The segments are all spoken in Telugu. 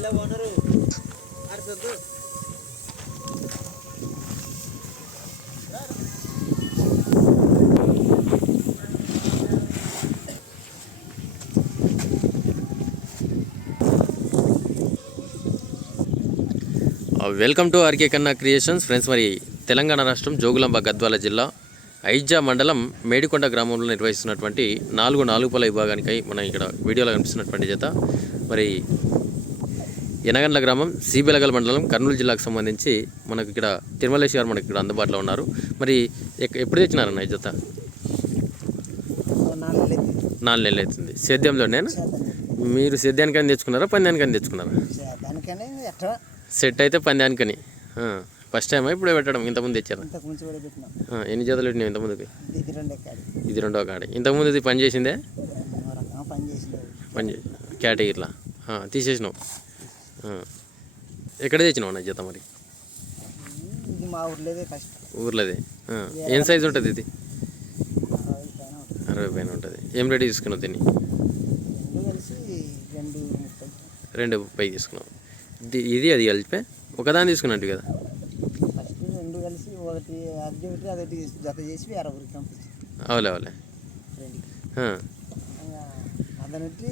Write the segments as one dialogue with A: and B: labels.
A: ఇలా owner
B: welcome to RK Kanna Creations friends మరి తెలంగాణ రాష్ట్రం జోగులాంబ గద్వాల జిల్లా ఐజా మండలం మేడికొండ గ్రామంలో నిర్వహిస్తున్నటువంటి నాలుగు నాలుగు పల విభాగానికై మనం ఇక్కడ వీడియోలో కనిపిస్తున్నటువంటి జత. మరి ఎనగండ్ల గ్రామం సిబెలగల్ మండలం కర్నూలు జిల్లాకు సంబంధించి మనకి ఇక్కడ తిరుమలేశ్వర గారు మనకి ఇక్కడ అందుబాటులో ఉన్నారు. మరి ఎప్పుడు తెచ్చినారన్న ఈ జత?
A: నాలుగు
B: నెలలు అవుతుంది. సేద్యంలోనేనా? మీరు సేద్యానికని తెచ్చుకున్నారా పందానికని తెచ్చుకున్నారా? సెట్ అయితే పందానికని. ఫస్ట్ టైం ఇప్పుడే పెట్టడం? ఇంతకుముందు తెచ్చారా? ఎన్ని జతలు పెట్టినావు ఇంతకుముందుకి
A: ఇది రెండు ఎక్కాడు
B: ఇది రెండో కాడ. ఇంతకుముందు ఇది పని చేసిందే?
A: ఓ రకంగా పని చేసినాడు
B: పని చే కేటగిరీలా ఆ, తీసేసినావు. ఎక్కడ తెచ్చినావు నా జత మరి?
A: మా ఊర్లోదే ఫస్ట్
B: ఊర్లోది. ఏం సైజు ఉంటుంది ఇది?
A: అరవై పైన ఉంటుంది.
B: అరవై ఏం రేటు తీసుకున్నావు దీన్ని?
A: రెండు కలిసి రెండు ముప్పై.
B: రెండు తీసుకున్నావు. ఇది అది కలిపే? ఒకదాన్ని తీసుకున్నట్టు కదా?
A: ఫస్ట్ రెండు కలిసి ఒకటి అది ఒకటి అదొకటి జత చేసి పంపించాం.
B: అవలే అవలే.
A: అదనొట్టి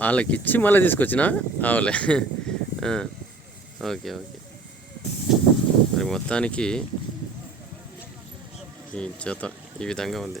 B: వాళ్ళకి ఇచ్చి మళ్ళీ తీసుకొచ్చినా? అవలే ఓకే ఓకే. మరి మొత్తానికి ఈ జత ఈ విధంగా ఉంది.